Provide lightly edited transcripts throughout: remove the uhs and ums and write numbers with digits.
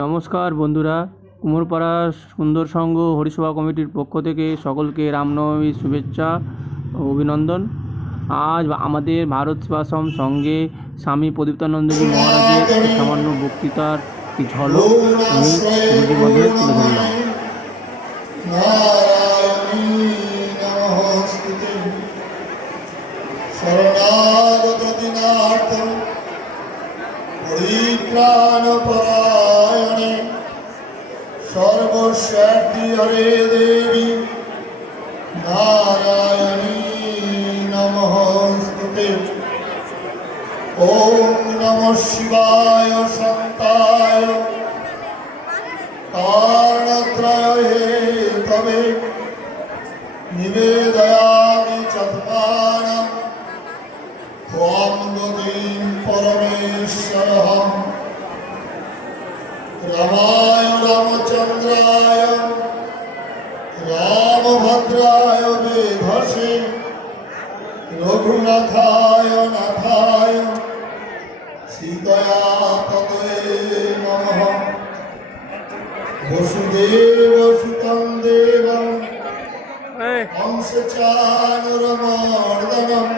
নমস্কার বন্ধুরা, কুমোরপাড়া সুন্দর সংঘ হরিসভা কমিটির পক্ষ থেকে সকলকে রামনবমীর শুভেচ্ছা ও অভিনন্দন। আজ আমাদের ভারত সেবাশ্রম সঙ্গে স্বামী প্রদীপ্তানন্দজি মহারাজের একটি সামান্য বক্তৃতার একটি ঝলক আমি গুরুজির মাধ্যমে তুলে ধরলাম। পরিত্রাণপরায়ণে সর্বস্বার্থী হরে দেবী নারায়ণী নমস্তুতে। ওম নমঃ শিবায় শান্তায় কারণত্রয়ে তবে নিবেদয়ামি চত্বারঃ ত্বং গতিং পরমেশ্বরঃ রামায় রামচন্দ্রায় রামভদ্রায় বেধসে রঘুনাথায় নাথায় সীতায়া পতয়ে নমঃ। বসুদেব সুতং দেবং হংসচানুরমর্দনম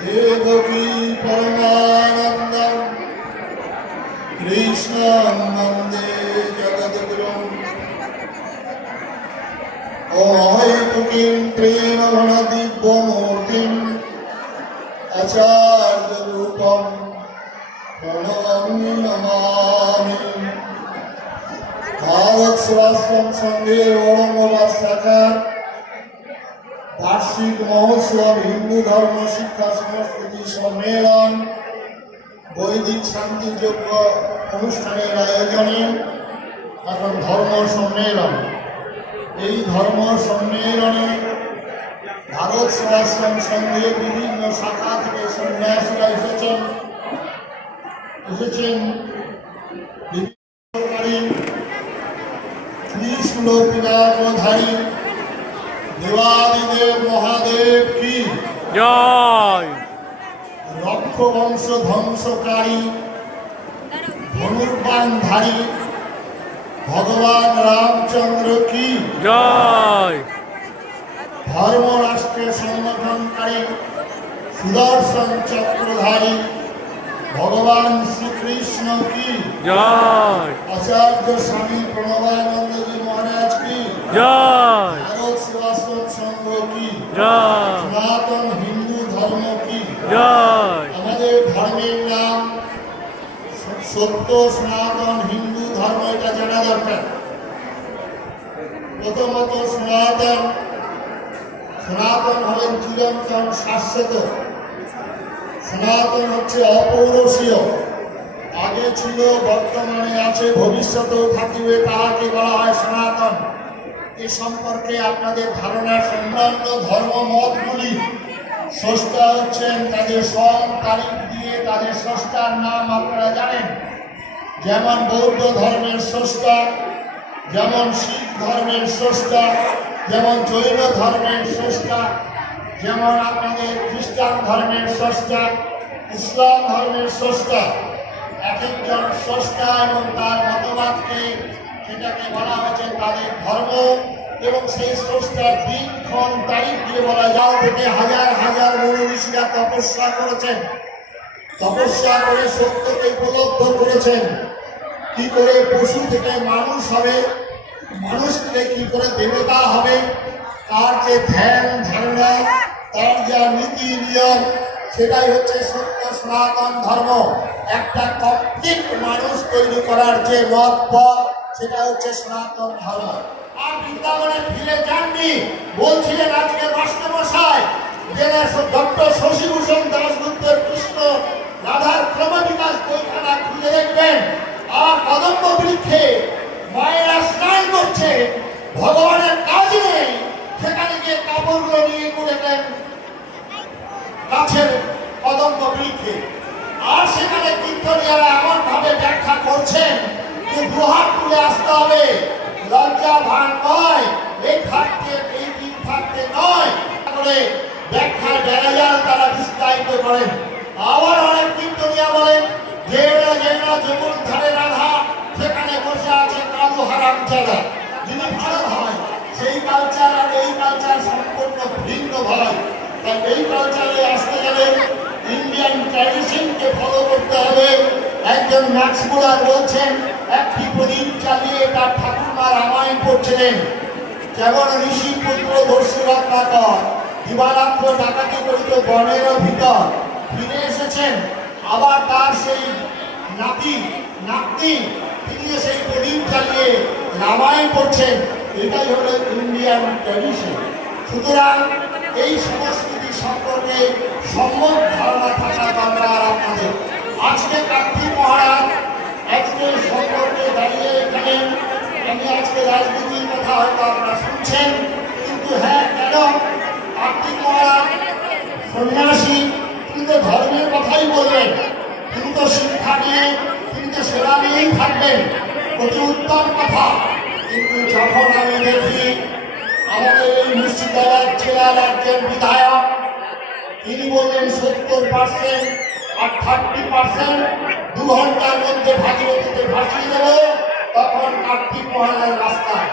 দেবকী পরমানন্দম কৃষ্ণং বন্দে জগদ্গুরুম। অহৈতুকীং প্রেম দিব্যমূর্তিম আচার্যরূপম প্রণমামি নমামি। ভারত সেবাশ্রম সংঘের ঔরঙ্গাবাদ শাখার বার্ষিক মহোৎসব হিন্দু ধর্ম শিক্ষা সংস্কৃতি সম্মেলন বৈদিক শান্তিযোগ্য অনুষ্ঠানের আয়োজনে এখন ধর্ম সম্মেলন। এই ধর্ম সম্মেলনে ভারত সেবাশ্রম সংঘে বিভিন্ন শাখা থেকে সন্ন্যাসীরা এসেছেন ত্রিশূল পিনাকধারী দেবাদিদেব মহাদেব কি জয়। রক্ষ বংশ ধ্বংসকারী ধনুর্বাণধারী ভগবান রামচন্দ্র কি জয়। ধর্ম রাষ্ট্রের সংগঠনকারী সুদর্শন চক্রধারী ভগবান শ্রীকৃষ্ণ কি জয়। আচার্য স্বামী প্রণবানন্দজি মহারাজ কি জয়। ভারত সেবাশ্রম সংঘ কি জয়। সনাতন হিন্দু ধর্ম কি জয়। আমাদের ধর্মের নাম সত্য সনাতন হিন্দু ধর্ম, এটা জানা দরকার। প্রথমত সনাতন হলেন চিরন্তন শাশ্বত। সনাতন হচ্ছে অপৌরসীয়, আগে ছিল বর্তমানে আছে ভবিষ্যতেও থাকিবে, তাহাকে বলা হয় সনাতন। এ সম্পর্কে আপনাদের ধারণা অন্যান্য ধর্ম মতগুলি স্রষ্টা হচ্ছেন তাদের সন তারিখ দিয়ে, তাদের স্রষ্টার নাম আপনারা জানেন। যেমন বৌদ্ধ ধর্মের স্রষ্টা, যেমন শিখ ধর্মের স্রষ্টা, যেমন জৈন ধর্মের স্রষ্টা, যেমন আপনাদের খ্রিস্টান ধর্মের স্রষ্টা, ইসলাম ধর্মের স্রষ্টা। এক একজন স্রষ্টা এবং তার মতবাদকে সেটাকে বলা হয়েছে তাদের ধর্ম, এবং সেই স্রষ্টার দিনক্ষণ তারিখ দিয়ে বলা যায়। থেকে হাজার হাজার মুনি ঋষিরা তপস্যা করেছেন, তপস্যা করে সত্যকে উপলব্ধ করেছেন। কি করে পশু থেকে মানুষ হবে, মানুষ থেকে কি করে দেবতা হবে, তার যে ধ্যান ধারণা, তার যা নীতি নিয়ম, সেটাই হচ্ছে সত্য সনাতন ধর্ম। একটা কমপ্লিট মানুষ তৈরি করার যে মত পথ, সেটা হচ্ছে সনাতন ধর্ম। আর বৃন্দাবনে ফিরে যাননি বলছিলেন আজকে মাস্টারমশাই, যে ডক্টর শশীভূষণ দাশগুপ্তের কৃষ্ণ রাধার ক্রমবিকাশ বইখানা খুলে দেখবেন, আর কদম্ব বৃক্ষে মায়েরা স্নান করছে, ভগবানের কাজ নেই, সেখানে গিয়ে কাপড়গুলো নিয়ে করেছেন গাছের কদম্ব বৃক্ষে। আর সেখানে কীর্তনীয়রা এমন ভাবে ব্যাখ্যা করছেন যে দুহাত তুলে আসতে হবে, লজ্জা ভান নয়, এই থাকতে এই দিন থাকতে নয় করে ব্যাখ্যার বেড়াজাল তারা বিস্তারিত করেন। আবার অনেক কীর্তনীয়া বলেন যে যমুন ধারে রাধা হয়। তাই এই কালচারে আসতে গেলে ইন্ডিয়ান ট্র্যাডিশনকে ফলো করতে হবে। একজন ম্যাক্স মুলার বলছেন, একটি প্রদীপ চালিয়ে তার ঠাকুরমা রামায়ণ পড়ছিলেন। যেমন ঋষি পুত্র দর্শী রত্নাকর দিবারাত্র ডাকাতি করিত বনের ভিতর, ফিরে এসেছেন। আবার তার সেই নাতনি তিনি সেই প্রদীপ চালিয়ে রামায়ণ পড়ছেন। এটাই হলো ইন্ডিয়ান ট্র্যাডিশন। সুতরাং এই সংস্কৃতি সম্পর্কে সম্যক ধারণা থাকা দরকার আপনাদের। আজকে কার্তিক মহারাজ আজকে সম্পর্কে দাঁড়িয়ে এখানে আমি আজকে রাজনীতির কথা হয়তো আপনারা শুনছেন, কিন্তু হ্যাঁ, কেন কার্তিক মহারাজ সন্ন্যাসী, তিনি তো ধর্মের কথাই বলবেন, তিনি তো শিক্ষা নিয়ে, তিনি তো সেবা নিয়েই থাকবেন, অতি উত্তম কথা। কিন্তু যখন আমি দেখি আমাদের এই মুর্শিদাবাদ জেলার একজন বিধায়ক, তিনি বললেন 70% আর 30% 2 ঘন্টার মধ্যে ভাগীরথীতে ভাসিয়ে দেব, তখন কার্তিক মহারাজের রাস্তায়।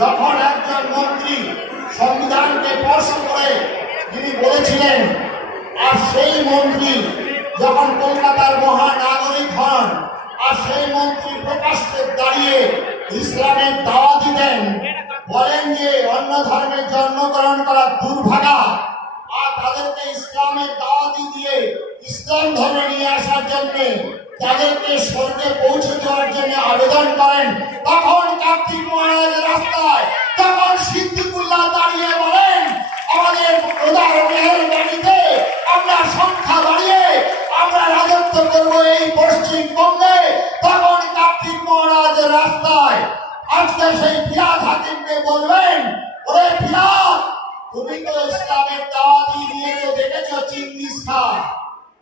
যখন একজন মন্ত্রী সংবিধানকে স্পর্শ করে তিনি বলেছিলেন, আর সেই মন্ত্রী যখন কলকাতার মহানাগরিক হন, আর সেই মন্ত্রী প্রকাশ্যে দাঁড়িয়ে ইসলামের দাওয়া দিতেন, বলেন যে অন্য ধর্মের জন্মগ্রহণ করা দুর্ভাগা, আর তাদেরকে ইসলামের দাওয়াতি দিয়ে ইসলাম ধর্মে নিয়ে আসার জন্য, তাদেরকে স্বর্গে পৌঁছে দেওয়ার জন্য আবেদন করেন, তখন কার্তিক মহারাজের রাস্তায়, তখন সিদ্দিকুল্লাহ দাঁড়িয়ে বলেন, আমাদের খোদার মেহেরবানিতে আমরা সংখ্যা বাড়িয়ে আমরা রাজত্ব করব এই পশ্চিমবঙ্গে। তখন কার্তিক মহারাজের রাস্তায় আজকে সেই ফিরাদ হাকিমকে বলবেন, ওরে ফিরাদ, তুমি তো ইসলামের দাওয়াতি নিয়ে তো দেখেছ চিঙ্গিস খান,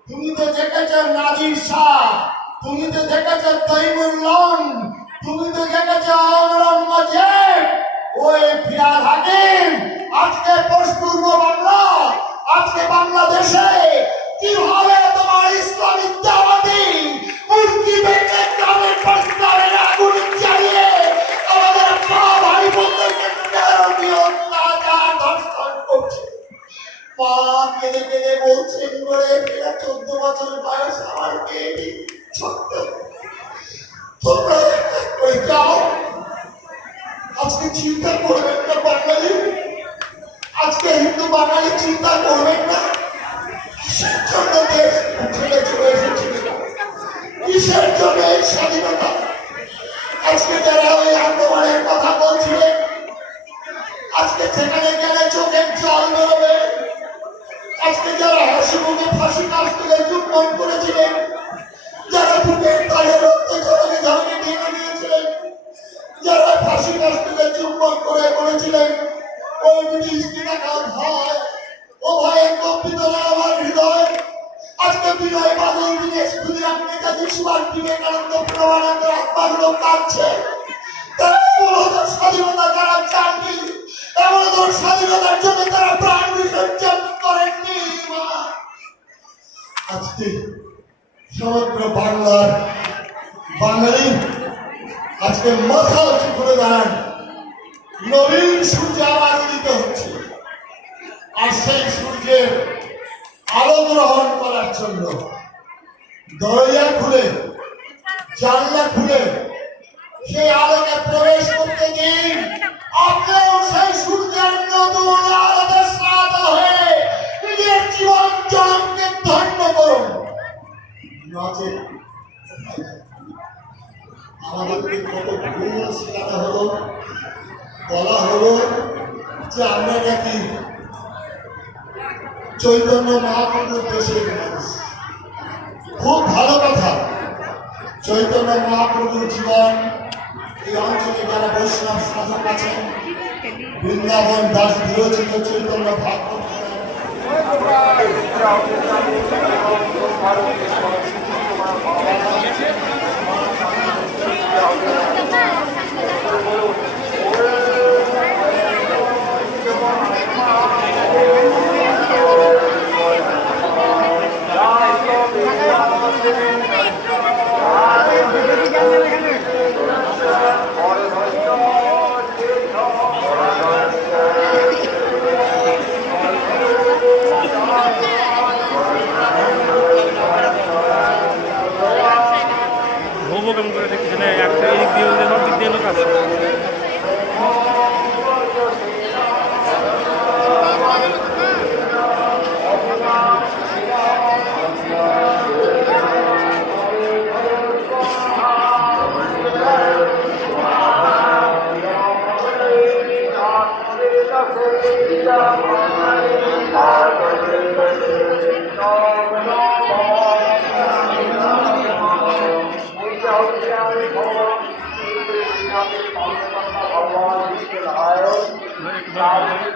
তুমি তো দেখেছ নাদির শাহ, তুমি তো দেখেছ তৈমুল্লন, তুমি তো দেখেছ আওরঙ্গজেব। ওই ফিরাদ হাকিম আজকে পূর্ব বাংলা, আজকে বাংলাদেশে কিভাবে তোমার ইসলামিক দাওয়াতি মূর্তি বেঁচে গ্রামের পরিষ্কারের আগুন জ্বালিয়ে আমাদের মা ভাই বোনদেরকে অত্যাচার ধর্ষণ করছে। মা কেঁদে কেঁদে বলছেন, করে 14 বছর বয়স আমার মেয়েটি ছোট্ট, তোমরা যাও। আজকে চিন্তা করবেন না বাঙালি, আজকে হিন্দু বাঙালি চিন্তা করবেন না কিসের জন্য দেশ ছেড়ে চলে এসেছিল, কিসের জন্য এই স্বাধীনতা। আজকে যারা ওই আন্দোলনের কথা বলছিলেন, আজকে সেখানে গেলে চোখের জল বেরোবে। আজকে যারা হাসি মুখে ফাঁসি কাজ তুলে চুম্বন করেছিলেন, যারা বুকের তালে রক্ত ঝরকে ঝরকে টেনে নিয়েছিলেন, যারা ফাঁসি কাজ তুলে চুম্বন করে বলেছিলেন, ওই ব্রিটিশকে টাকা ভয়, ও ভয়ে কম্পিত না আমার হৃদয়। আজকে বিনয় বাদল দীনেশ ক্ষুদিরাম নেতাজি সুভাষ বিবেকানন্দ প্রভানন্দ আত্মাগুলো কাঁদছে। তারা মূলত স্বাধীনতা যারা চাননি, এমন স্বাধীনতার জন্য তারা প্রাণ বিসর্জন করেননি। আজকে সমগ্র বাংলার বাঙালি আজকে মাথা উঁচু করে দাঁড়ান। নবীন সূর্য আবার উদিত হচ্ছে, আর সেই সূর্যের আলো গ্রহণ করার জন্য দরজা খুলে, জানলা খুলে সেই আলোকে প্রবেশ করতে দিন। আপনিও সেই সূর্যের নতুন আলোতে স্নাত হয়ে নিজের জীবন জনমকে ধন্য করুন। নচেত আমাদেরকে কত ভুল শেখানো হলো, বলা হলো যে আমরা নাকি চৈতন্য মহাপ্রভুর দেশের মানুষ। খুব ভালো কথা, চৈতন্য মহাপ্রভুর জীবন এই অঞ্চলে যারা বৈষ্ণব সাধক আছেন, বৃন্দাবন দাস বিরচিত চৈতন্য ভাগবত করে দেখতেছেন একটা এদিক দিয়ে সব দিক দিয়ে লোক আছে। Gracias.